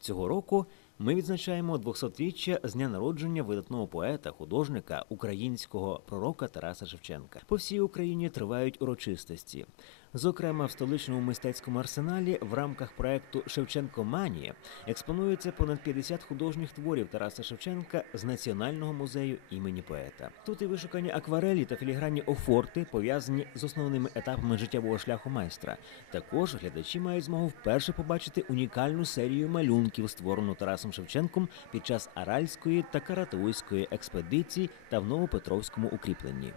Цього року ми відзначаємо 200-річчя з дня народження видатного поета, художника, українського пророка Тараса Шевченка. По всій Україні тривають урочистості. Зокрема, в столичному мистецькому арсеналі в рамках проекту Шевченко Манія експонується понад 50 художніх творів Тараса Шевченка з Національного музею імені поета. Тут і вишукані акварелі та філігранні офорти пов'язані з основними етапами життєвого шляху майстра. Також глядачі мають змогу вперше побачити унікальну серію малюнків, створену Тарасом Шевченком під час Аральської та Каратуйської експедицій та в Новопетровському укріпленні.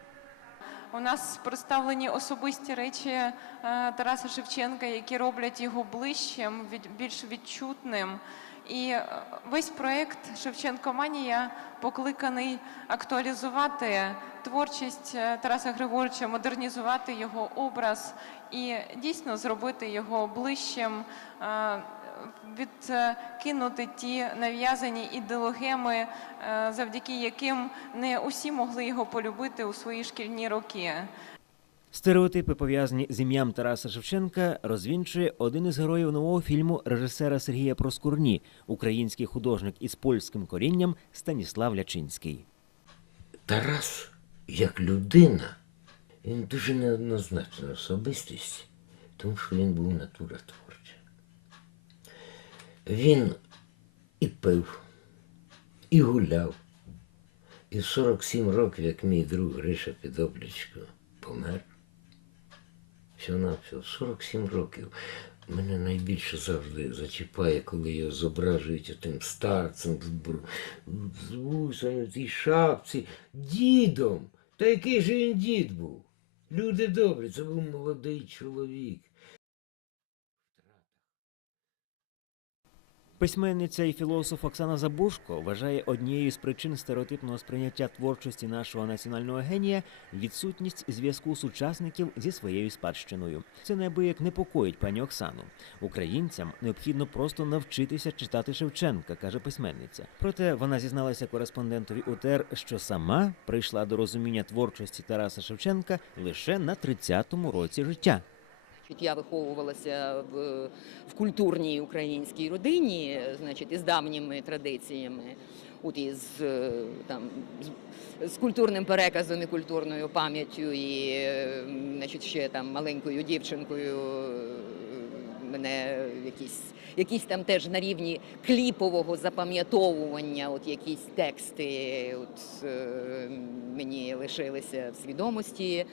У нас представлені особисті речі е, Тараса Шевченка, які роблять його ближчим, більш відчутним. І е, весь проєкт Шевченкоманія покликаний актуалізувати творчість е, Тараса Григоровича, модернізувати його образ і дійсно зробити його ближчим. Відкинути ті нав'язані ідеологеми, е, завдяки яким не усі могли його полюбити у свої шкільні роки. Стереотипи, пов'язані з ім'ям Тараса Шевченка, розвінчує один із героїв нового фільму режисера Сергія Проскурні, український художник із польським корінням Станіслав Лячинський. Тарас, як людина, він дуже неоднозначна особистість, тому що він був натура. Він і пив, і гуляв. І в 47 років, як мій друг Гриша Підоплічко помер. Всього на всього 47 років. Мене найбільше завжди зачіпає, коли його зображують тим старцем з, вусами, в тій шапці, дідом. Та який же він дід був? Люди добрі, це був молодий чоловік. Письменниця і філософ Оксана Забушко вважає однією з причин стереотипного сприйняття творчості нашого національного генія відсутність зв'язку сучасників зі своєю спадщиною. Це неабияк непокоїть пані Оксану. Українцям необхідно просто навчитися читати Шевченка, каже письменниця. Проте вона зізналася кореспондентові УТР, що сама прийшла до розуміння творчості Тараса Шевченка лише на 30-му році життя. Значить, Я виховувалася в, в культурній українській родині, значить, із давніми традиціями, от із е, там з, культурним переказом і культурною пам'яттю, і значить, ще там маленькою дівчинкою е, мене якісь. Якісь там теж на рівні кліпового запам'ятовування, от якісь тексти от, е, мені лишилися в свідомості.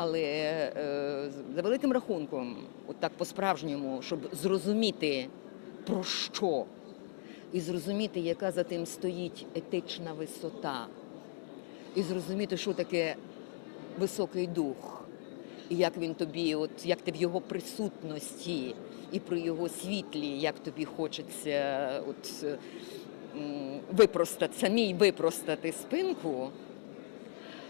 Але е, за великим рахунком, от так по-справжньому, щоб зрозуміти про що, і зрозуміти, яка за тим стоїть етична висота, і зрозуміти, що таке високий дух, і як він тобі, от як ти в його присутності і при його світлі, як тобі хочеться от, випростати, самій випростати спинку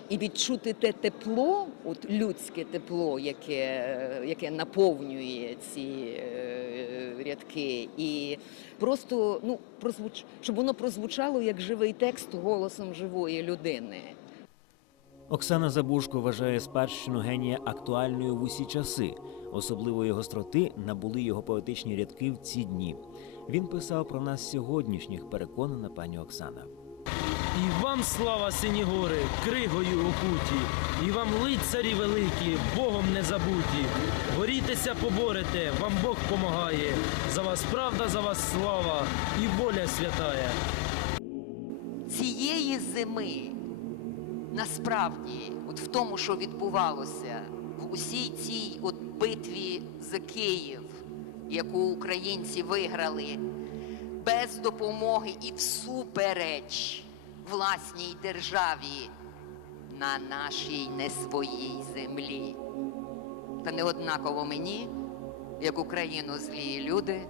і відчути те тепло, от людське тепло, яке, яке наповнює ці е, рядки, і просто ну прозвуч, щоб воно прозвучало як живий текст голосом живої людини. Оксана Забушко вважає спадщину генія актуальною в усі часи. Особливої гостроти набули його поетичні рядки в ці дні. Він писав про нас сьогоднішніх, переконана пані Оксана. І вам слава сині гори, кригою окуті, і вам лицарі великі, Богом не забуті. Борітеся, поборете, вам Бог помагає. За вас правда, за вас слава і воля святая. цієї зими насправді, от в тому, що відбувалося, в усій цій от битві за Київ, яку українці виграли, без допомоги і всупереч власній державі на нашій не своїй землі. Та не однаково мені, як Україну злі люди,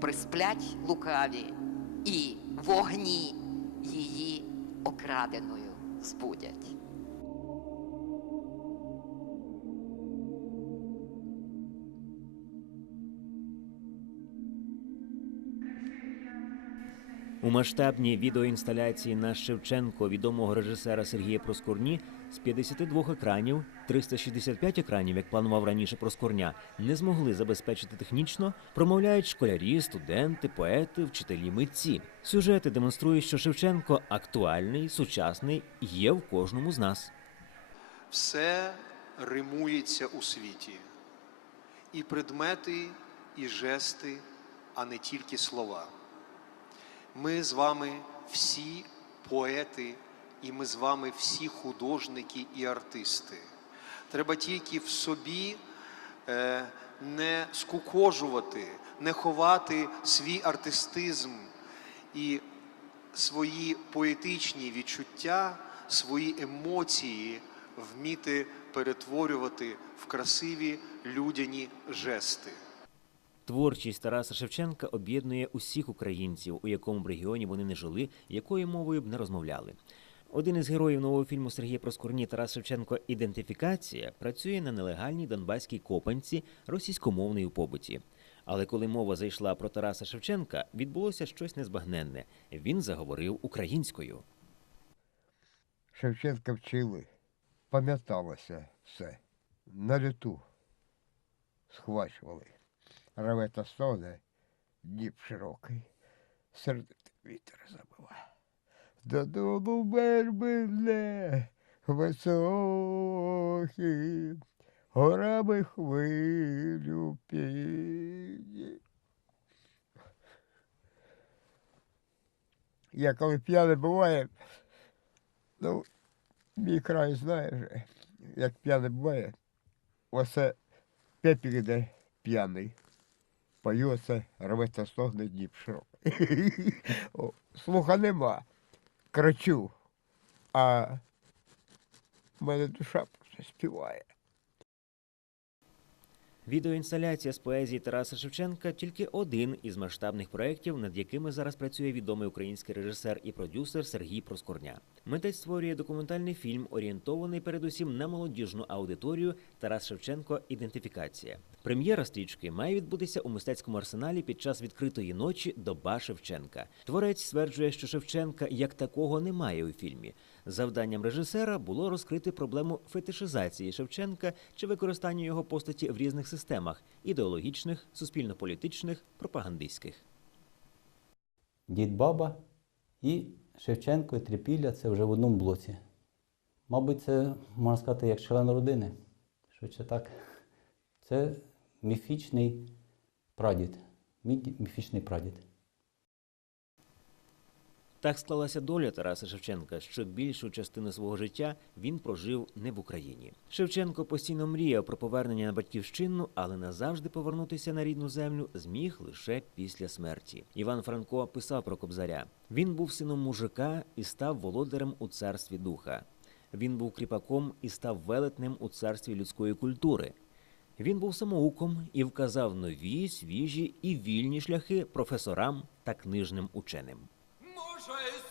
присплять лукаві і вогні її окраденою збудять. У масштабній відеоінсталяції на Шевченко відомого режисера Сергія Проскурні З 52 екранів 365 екранів, як планував раніше Проскурня, не змогли забезпечити технічно, промовляють школярі, студенти, поети, вчителі, митці. Сюжети демонструють, що Шевченко актуальний, сучасний, є в кожному з нас. Все римується у світі. І предмети, і жести, а не тільки слова. Ми з вами всі поети, і ми з вами всі художники і артисти. Треба тільки в собі е, не скукожувати, не ховати свій артистизм і свої поетичні відчуття, свої емоції вміти перетворювати в красиві людяні жести. Творчість Тараса Шевченка об'єднує усіх українців, у якому б регіоні вони не жили, якою мовою б не розмовляли. Один із героїв нового фільму Сергія Проскурні Тарас Шевченко Ідентифікація працює на нелегальній донбаській копанці російськомовний у побуті. Але коли мова зайшла про Тараса Шевченка, відбулося щось незбагненне. Він заговорив українською. Шевченка вчили, пам'яталося все. На люту схвачували. Реве та стогне, дніп широкий, сердитий вітер забиває. Додолу верби ле, високі, горами хвилю піні. Я коли п'яний буває, ну, мій край знаєш, же, як п'яний буває, оце пепік іде п'яний. Пою оце рве та стогне дніп широкий. Слуха нема. Кричу, а в мене душа просто співає. Відеоінсталяція з поезії Тараса Шевченка тільки один із масштабних проєктів, над якими зараз працює відомий український режисер і продюсер Сергій Проскорня. Митець створює документальний фільм, орієнтований передусім на молодіжну аудиторію Тарас Шевченко Ідентифікація. Прем'єра стрічки має відбутися у мистецькому арсеналі під час відкритої ночі Доба Шевченка. Творець стверджує, що Шевченка як такого немає у фільмі. Завданням режисера було розкрити проблему фетишизації Шевченка чи використання його постаті в різних системах ідеологічних, суспільно-політичних, пропагандистських. Дід Баба і Шевченко і Трипілля це вже в одному блоці. Мабуть, це можна сказати як член родини. Швидше так. Це міфічний прадід. Міфічний прадід. Так склалася доля Тараса Шевченка, що більшу частину свого життя він прожив не в Україні. Шевченко постійно мріяв про повернення на батьківщину, але назавжди повернутися на рідну землю зміг лише після смерті. Іван Франко писав про Кобзаря: він був сином мужика і став володарем у царстві духа. Він був кріпаком і став велетнем у царстві людської культури. Він був самоуком і вказав нові, свіжі і вільні шляхи професорам та книжним ученим. Deutscher